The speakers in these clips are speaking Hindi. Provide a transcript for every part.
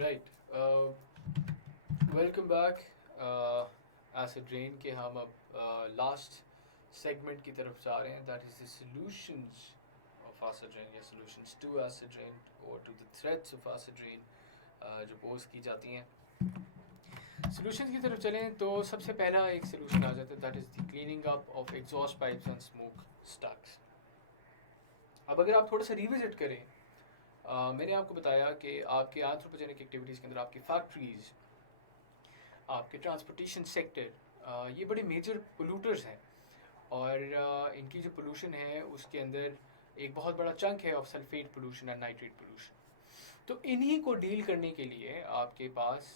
Right. Welcome back. Acid rain के हम अब लास्ट सेगमेंट की तरफ जा रहे हैं, that is the solutions of acid rain या सॉल्यूशंस टू एसिड रेन और to the threats of acid rain जो पोज की जाती हैं। सॉल्यूशंस की तरफ चलें तो सबसे पहला एक सॉल्यूशन आ जाता है, that is the cleaning up of exhaust pipes and smoke stacks. अब अगर आप थोड़ा सा रिविजिट करें, मैंने आपको बताया कि आपके एंथ्रोपोजेनिक एक्टिविटीज़ के अंदर आपकी फैक्ट्रीज, आपके ट्रांसपोर्टेशन सेक्टर, ये बड़े मेजर पोल्यूटर्स हैं। और इनकी जो पोल्यूशन है उसके अंदर एक बहुत बड़ा चंक है of sulphate pollution and nitrate pollution. तो इन्हीं को डील करने के लिए आपके पास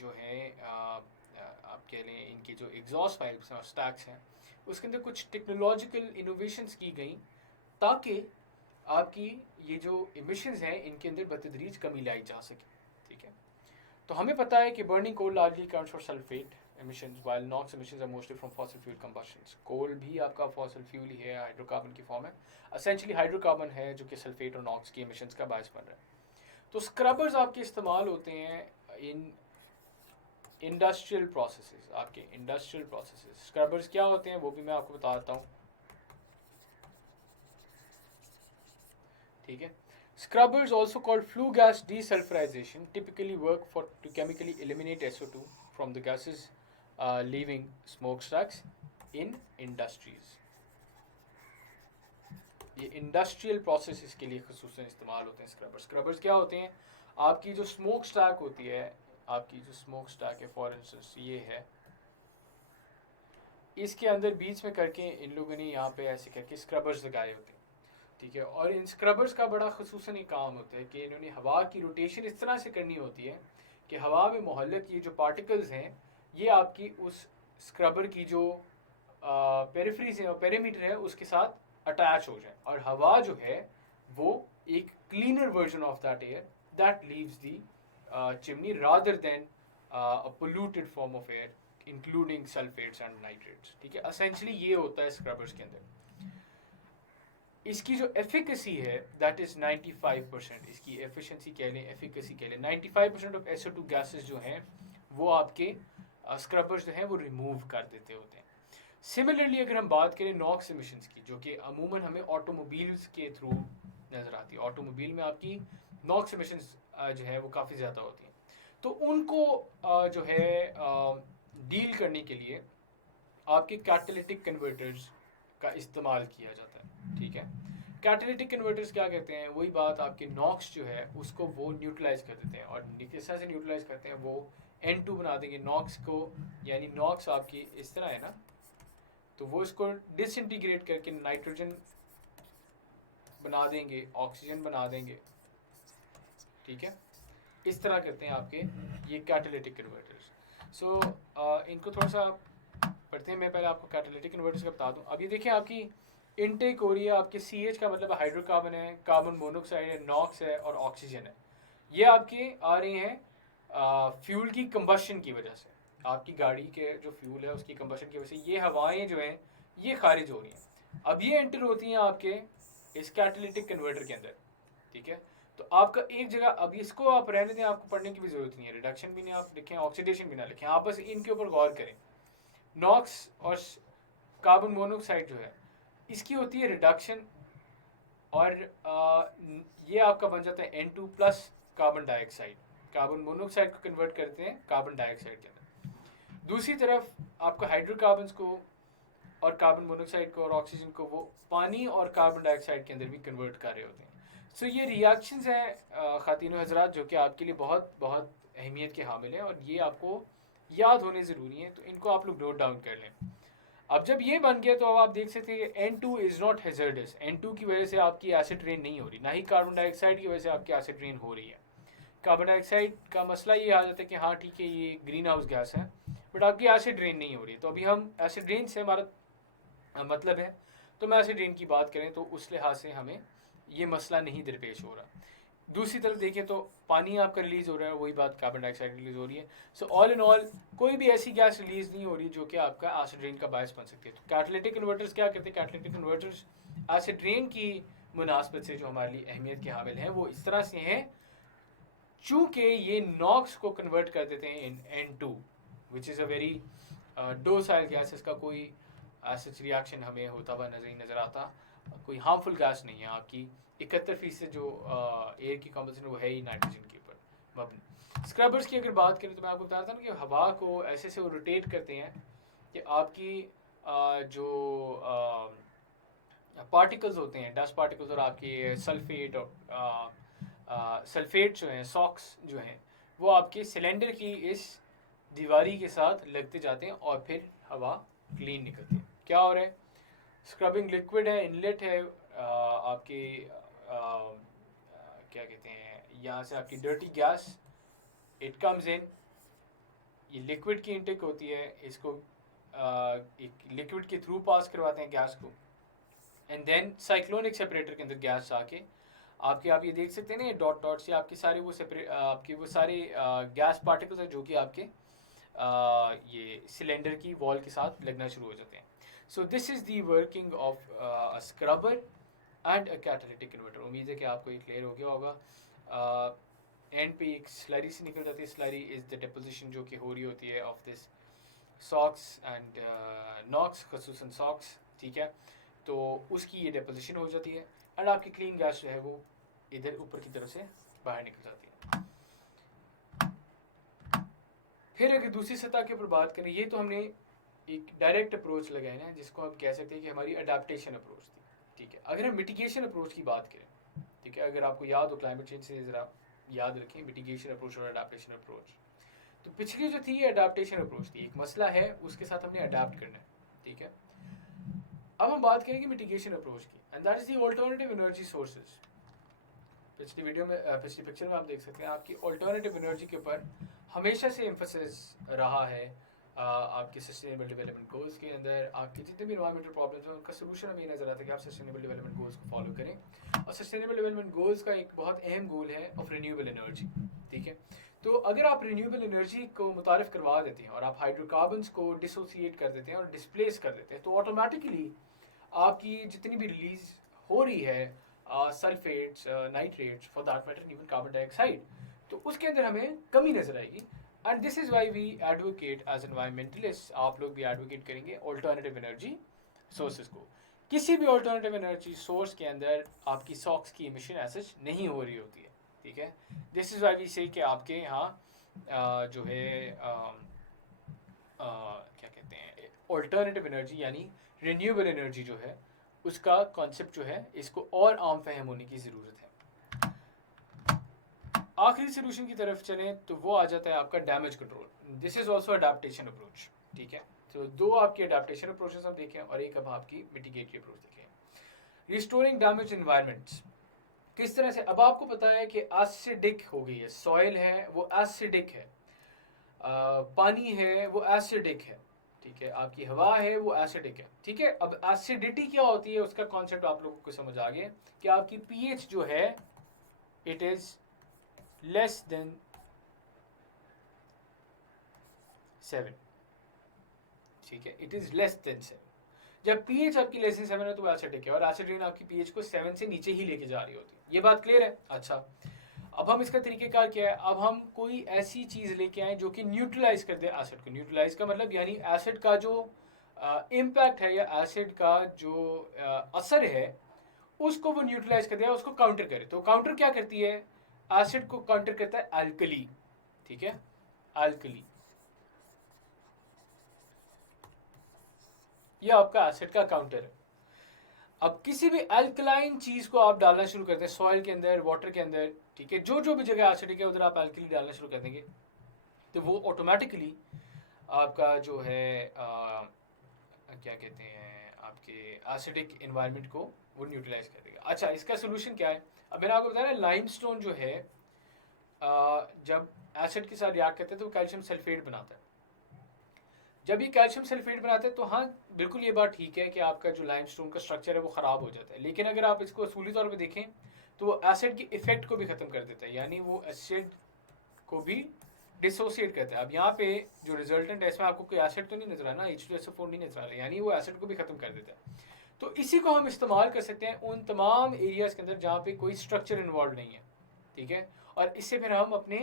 जो है आप कह लें इनके जो एग्जॉस्ट पाइप्स हैं और स्टैक्स हैं उसके अंदर कुछ टेक्नोलॉजिकल इनोवेशंस की गई ताकि आपकी ये जो इमिशंस हैं इनके अंदर बतदरीज कमी लाई जा सके। ठीक है, तो हमें पता है कि burning coal largely accounts for sulphate emissions while NOx emissions are mostly from fossil fuel combustions। कोल भी आपका फॉसिल फ्यूल ही है, हाइड्रोकार्बन की फॉर्म है, असेंशली हाइड्रोकार्बन है जो कि सल्फेट और नॉक्स की emissions का बायस बन रहा है। तो स्क्रबर्स आपके इस्तेमाल होते हैं इन इंडस्ट्रियल प्रोसेसेस। आपके इंडस्ट्रियल प्रोसेसेस स्क्रबर्स क्या होते हैं वो भी मैं आपको बताता हूँ। ठीक है, scrubbers also called flue gas desulfurization typically work for to chemically eliminate SO2 from the gases leaving smokestacks in industries। ये इंडस्ट्रियल प्रोसेसेस के लिए खसूसन इस्तेमाल होते हैं स्क्रबर्स। स्क्रबर्स क्या होते हैं, आपकी जो स्मोक स्टैक होती है, आपकी जो स्मोक स्टैक है फॉर इंस्टेंस ये है, इसके अंदर बीच में करके इन लोगों ने यहाँ पे ऐसे करके स्क्रबर्स लगाए होते हैं। ठीक है, और इन स्क्रबर्स का बड़ा खसूसन एक काम होता है कि इन्होंने हवा की रोटेशन इस तरह से करनी होती है कि हवा में मोहल्लक ये जो पार्टिकल्स हैं ये आपकी उस स्क्रबर की जो पेरिफरीज है और पेरीमीटर है उसके साथ अटैच हो जाए और हवा जो है वो एक cleaner version of that air that leaves the chimney rather than a polluted form of air including sulphates and nitrates. ठीक है, असेंशली ये होता है स्क्रबर्स के अंदर। इसकी जो एफिकेसी है दैट इज़ 95%। इसकी एफिशिएंसी कह लें, एफिकेसी कह लें, 95% ऑफ SO2 गैसेस जो हैं वो आपके स्क्रबर्स जो हैं वो रिमूव कर देते होते हैं। सिमिलरली अगर हम बात करें नॉक्स एमिशंस की, जो कि अमूमन हमें ऑटोमोबाइल्स के थ्रू नज़र आती है, ऑटोमोबाइल में आपकी नॉक्स एमिशंस जो है वो काफ़ी ज़्यादा होती हैं, तो उनको जो है डील करने के लिए आपके कैटालिटिक कन्वर्टर्स का इस्तेमाल किया जाता है। ठीक है, कैटालिटिक कन्वर्टर्स क्या कहते हैं, वही बात, आपके नॉक्स जो है उसको वो न्यूट्रलाइज कर देते हैं और किस तरह से न्यूट्रलाइज करते हैं, वो N2 बना देंगे नॉक्स को, यानी नॉक्स आपकी इस तरह है ना, तो वो इसको डिसइंटीग्रेट करके नाइट्रोजन बना देंगे, ऑक्सीजन बना देंगे। ठीक है, इस तरह करते हैं आपके ये कैटालिटिक कन्वर्टर्स। सो इनको थोड़ा सा पढ़ते हैं। मैं पहले आपको कैटालिटिक कन्वर्टर्स का बता दूं। अब ये देखिए आपकी इनटेक हो रही है, आपके CH का मतलब हाइड्रोकार्बन है, कार्बन मोनोऑक्साइड है, नॉक्स है और ऑक्सीजन है। ये आपके आ रही हैं फ्यूल की कंबशन की वजह से, आपकी गाड़ी के जो फ्यूल है उसकी कंबशन की वजह से ये हवाएं जो हैं ये खारिज हो रही हैं। अब ये एंटर होती हैं आपके इस कैटालिटिक कन्वर्टर के अंदर। ठीक है, तो आपका एक जगह, अब इसको आप रहने दें, आपको पढ़ने की भी ज़रूरत नहीं है, रिडक्शन भी नहीं आप लिखें, ऑक्सीडेशन भी ना लिखें, आप बस इनके ऊपर गौर करें। नॉक्स और कार्बन मोनोऑक्साइड जो है इसकी होती है रिडक्शन और ये आपका बन जाता है N2 plus carbon dioxide. Carbon monoxide को कन्वर्ट करते हैं कार्बन डाइऑक्साइड के अंदर। दूसरी तरफ आपका हाइड्रोकार्बन्स को और कार्बन मोनोऑक्साइड को और ऑक्सीजन को वो पानी और कार्बन डाइऑक्साइड के अंदर भी कन्वर्ट कर रहे होते हैं। सो ये रिएक्शंस हैं ख़ातिन हज़रात जो कि आपके लिए बहुत बहुत अहमियत के हामिल हैं और ये आपको याद होने ज़रूरी है, तो इनको आप लोग नोट डाउन कर लें। अब जब ये बन गया तो अब आप देख सकते हैं N2 is not hazardous. N2 की वजह से आपकी एसिड रेन नहीं हो रही, ना ही कार्बन डाइऑक्साइड की वजह से आपकी एसिड रेन हो रही है। कार्बन डाइऑक्साइड का मसला ये आ जाता है कि हाँ ठीक है ये ग्रीन हाउस गैस है, बट आपकी एसिड रेन नहीं हो रही। तो अभी हम एसिड रेन से हमारा मतलब है, तो मैं एसिड रेन की बात करें तो उस लिहाज से हमें ये मसला नहीं दरपेश हो रहा। दूसरी तरफ देखें तो पानी आपका रिलीज़ हो रहा है, वही बात कार्बन डाइऑक्साइड रिलीज़ हो रही है। सो ऑल इन ऑल कोई भी ऐसी गैस रिलीज़ नहीं हो रही जो कि आपका एसिड रेन का बायस बन सकती है। तो कैटालिटिक कन्वर्टर्स क्या करते हैं, कैटालिटिक कन्वर्टर्स एसिड रेन की मुनासबत से जो हमारे लिए अहमियत के हामिल हैं वो इस तरह से हैं, चूँकि ये नॉक्स को कन्वर्ट कर देते हैं इन N2 which is a very docile gas, इसका कोई एसिड रिएक्शन हमें होता हुआ नहीं नज़र आता, कोई हार्मफुल गैस नहीं है। आपकी 71% जो एयर की कॉम्पोजिशन वो है ही नाइट्रोजन के ऊपर मबनी। स्क्रबर्स की अगर बात करें तो मैं आपको बता था ना कि हवा को ऐसे से वो रोटेट करते हैं कि आपकी जो पार्टिकल्स होते हैं, डस्ट पार्टिकल्स, और आपकी सल्फेट और सल्फेट जो हैं, सॉक्स जो हैं, वो आपके सिलेंडर की इस दीवारी के साथ लगते जाते हैं और फिर हवा क्लीन निकलती है। क्या हो रहा है? स्क्रबिंग लिक्विड है, इनलेट है, आपकी क्या कहते हैं, यहाँ से आपकी dirty gas it comes in, ये लिक्विड की इंटेक होती है, इसको एक लिक्विड के थ्रू पास करवाते हैं गैस को, एंड देन साइक्लोनिक सेपरेटर के अंदर गैस आके आपके, आप ये देख सकते हैं ना, ये डॉट डॉट से आपके सारे वो सेपरेट, आपके वो सारे गैस पार्टिकल्स हैं जो कि आपके ये सिलेंडर की वॉल के साथ लगना शुरू हो जाते हैं। So this is the working of a scrubber and a catalytic converter. उम्मीद है कि आपको ये क्लियर हो गया होगा। एंड पे एक स्लरी से निकल जाती है, स्लरी इज़ द डिपोजिशन जो कि हो रही होती है of this SOx and NOx, खसूसन सॉक्स, ठीक है। तो उसकी ये डिपोजिशन हो जाती है एंड आपकी क्लीन गैस जो है वो इधर ऊपर की तरफ से बाहर निकल जाती है। फिर अगर दूसरी सतह के ऊपर बात करें, ये तो हमने एक डायरेक्ट अप्रोच लगाया ना, जिसको हम कह सकते हैं कि हमारी अडेप्टेशन अप्रोच थी, ठीक है। अगर हम मिटिगेशन अप्रोच की बात करें, ठीक है, अगर आपको याद हो क्लाइमेट चेंज से ज़रा याद रखें मिटिगेशन अप्रोच और अडेप्टेशन अप्रोच। तो पिछली जो थी ये अडेप्टेशन अप्रोच थी, एक मसला है उसके साथ हमने अडेप्ट करना है, ठीक है। अब हम बात करेंगे मिटिगेशन अप्रोच की, and that is the alternative energy sources. पिछली वीडियो में, पिछली पिक्चर में आप देख सकते हैं आपकी अल्टरनेटिव एनर्जी के ऊपर हमेशा से एम्फोसिस रहा है। आपके सस्टेनेबल डेवलपमेंट गोल्स के अंदर आपके जितने भी इन्वायरमेंटल प्रॉब्लम्स हैं उनका सोल्यूशन हमें नजर आता है कि आप सस्टेनेबल डेवलपमेंट गोल्स को फॉलो करें। और सस्टेनेबल डेवलपमेंट गोल्स का एक बहुत अहम गोल है ऑफ रिन्यूएबल एनर्जी, ठीक है। तो अगर आप रिन्यूएबल एनर्जी को मुतारिफ करवा देते हैं और आप हाइड्रोकार्बन्स को डिसोसिएट कर देते हैं और डिस्प्लेस कर देते हैं, तो ऑटोमेटिकली आपकी जितनी भी रिलीज हो रही है sulphates, nitrates, for that matter even carbon dioxide, तो उसके अंदर हमें कमी नजर आएगी। And this is why we advocate as environmentalist, आप लोग भी एडवोकेट करेंगे ऑल्टरनेटिव एनर्जी सोर्सेज को। किसी भी ऑल्टरनेटिव एनर्जी सोर्स के अंदर आपकी सॉक्स की इमिशन एसच नहीं हो रही होती है, ठीक है। दिस इज वाई वी से कि आपके यहाँ जो है क्या कहते हैं, ऑल्टरनेटिव एनर्जी यानी रिन्यूएबल एनर्जी जो है उसका कॉन्सेप्ट जो है इसको और आम फहम होने की ज़रूरत है। आखिरी सोल्यूशन की तरफ चलें तो वो आ जाता है आपका damage control. This is also adaptation approach, ठीक है। तो दो आपकी अडेप्टेशन अप्रोचेस हम देखें और एक अब आपकी मिटिगेटरी अप्रोच देखें। रिस्टोरिंग डैमेज एनवायरनमेंट्स किस तरह से, अब आपको पता है कि एसिडिक हो गई है, सॉइल है वो एसिडिक है, पानी है वो एसिडिक है, ठीक है, आपकी हवा है वो एसिडिक है, ठीक है। अब एसिडिटी क्या होती है उसका कॉन्सेप्ट आप लोगों को समझ आ गया कि आपकी पीएच जो है इट इज लेस देन 7, ठीक है, इट इज लेस देन 7। जब पीएच आपकी लेस देन 7 है तो वो एसिडिक है, और एसिड आपकी पीएच को 7 से नीचे ही लेके जा रही होती है। ये बात क्लियर है? अच्छा, अब हम इसका तरीकेकार क्या है, अब हम कोई ऐसी चीज़ लेके आए जो कि न्यूट्रलाइज कर दे एसिड को। न्यूट्रलाइज का मतलब यानी एसिड का जो इम्पैक्ट है या एसिड का जो असर है उसको वो न्यूट्रलाइज कर दे, उसको काउंटर करे। तो काउंटर क्या करती है? एसिड को काउंटर करता है अल्कली, ठीक है, अल्कली। ये आपका एसिड का काउंटर है। अब किसी भी अल्कलाइन चीज को आप डालना शुरू करते हैं सॉइल के अंदर, वाटर के अंदर, ठीक है, जो जो भी जगह एसिडिक है उधर आप अल्कली डालना शुरू कर देंगे, तो वो ऑटोमेटिकली आपका जो है क्या कहते हैं, आपके एसिडिक एनवायरनमेंट को वो न्यूट्रलाइज कर देगा। अच्छा, इसका सोल्यूशन क्या है? अब मैंने आपको बताया लाइमस्टोन जो है जब एसिड के साथ रिएक्ट करते हैं तो कैल्शियम सल्फेट बनाता है। जब ये कैल्शियम सल्फेट बनाते हैं तो हाँ बिल्कुल ये बात ठीक है कि आपका जो लाइमस्टोन का स्ट्रक्चर है वो ख़राब हो जाता है, लेकिन अगर आप इसको असूली तौर पे देखें तो वो एसिड के इफेक्ट को भी ख़त्म कर देता है, यानी वो एसिड को भी डिसोसिएट करता है। अब यहाँ पे जो रिजल्टेंट है इसमें आपको कोई एसिड तो नहीं नजर आ रहा, H2SO4 नहीं नजर आ रहा, यानी वो एसिड को भी ख़त्म कर देता है। तो इसी को हम इस्तेमाल कर सकते हैं उन तमाम एरियाज़ के अंदर जहाँ पे कोई स्ट्रक्चर इन्वॉल्व नहीं है, ठीक है, और इससे फिर हम अपने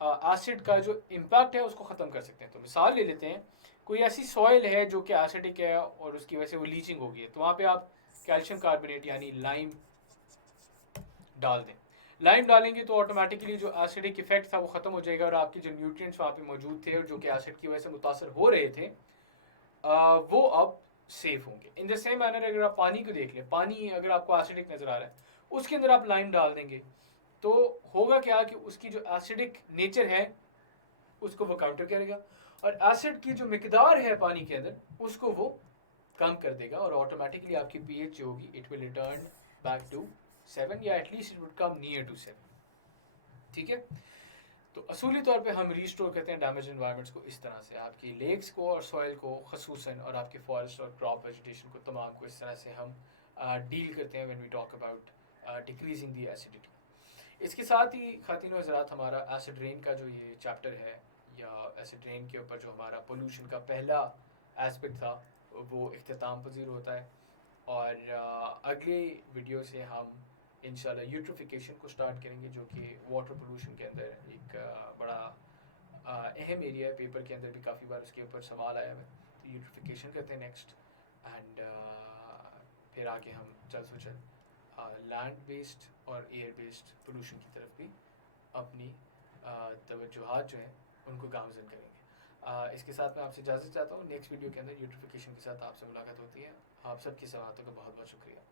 एसिड का जो इम्पैक्ट है उसको ख़त्म कर सकते हैं। तो मिसाल ले लेते हैं, कोई ऐसी सॉइल है जो कि एसिडिक है और उसकी वजह से वो लीचिंग हो गई है, तो वहाँ पे आप कैल्शियम कार्बोनेट यानी लाइम डाल दें। लाइम डालेंगे तो ऑटोमेटिकली जो एसिडिक इफेक्ट था वो ख़त्म हो जाएगा और आपके जो न्यूट्रिएंट्स वहाँ पे मौजूद थे और जो कि एसिड की वजह से मुतासर हो रहे थे वो अब सेफ होंगे। इन द सेम मैनर अगर आप पानी को देख लें, पानी अगर आपको एसिडिक नज़र आ रहा है उसके अंदर आप लाइम डाल देंगे तो होगा क्या कि उसकी जो एसिडिक नेचर है उसको वो काउंटर करेगा और एसिड की जो मिकदार है पानी के अंदर उसको वो कम कर देगा और ऑटोमेटिकली आपकी पीएच जो होगी it will return back to 7 या at least it would come near to 7। ठीक है, तो असूली तौर पे हम रीस्टोर करते हैं डैमेज इन्वायरमेंट्स को इस तरह से, आपकी लेक्स को और सॉइल को खसूसन और आपके फॉरेस्ट और क्रॉप वेजिटेशन को तमाम को इस तरह से हम डील करते हैं when we talk about decreasing the acidity. इसके साथ ही खातिन व हज़रात हमारा एसिड रेन का जो ये चैप्टर है या एसिड रेन के ऊपर जो हमारा पोल्यूशन का पहला एस्पेक्ट था वो इख्तिताम पजीर होता है और अगले वीडियो से हम इंशाल्लाह यूट्रोफिकेशन को स्टार्ट करेंगे जो कि वाटर पोल्यूशन के अंदर एक बड़ा अहम एरिया है। पेपर के अंदर भी काफ़ी बार उसके ऊपर सवाल आया है। तो यूट्रोफिकेशन करते हैं नेक्स्ट एंड फिर आगे हम जल्द से जल्द लैंड बेस्ड और एयर बेस्ड पोल्यूशन की तरफ भी अपनी तवज्जुहात जो हैं उनको गामजन करेंगे। इसके साथ मैं आपसे इजाज़त चाहता हूँ। नेक्स्ट वीडियो के अंदर यूट्रोफिकेशन के साथ आपसे मुलाकात होती है। आप सबकी सवालों का बहुत बहुत शुक्रिया।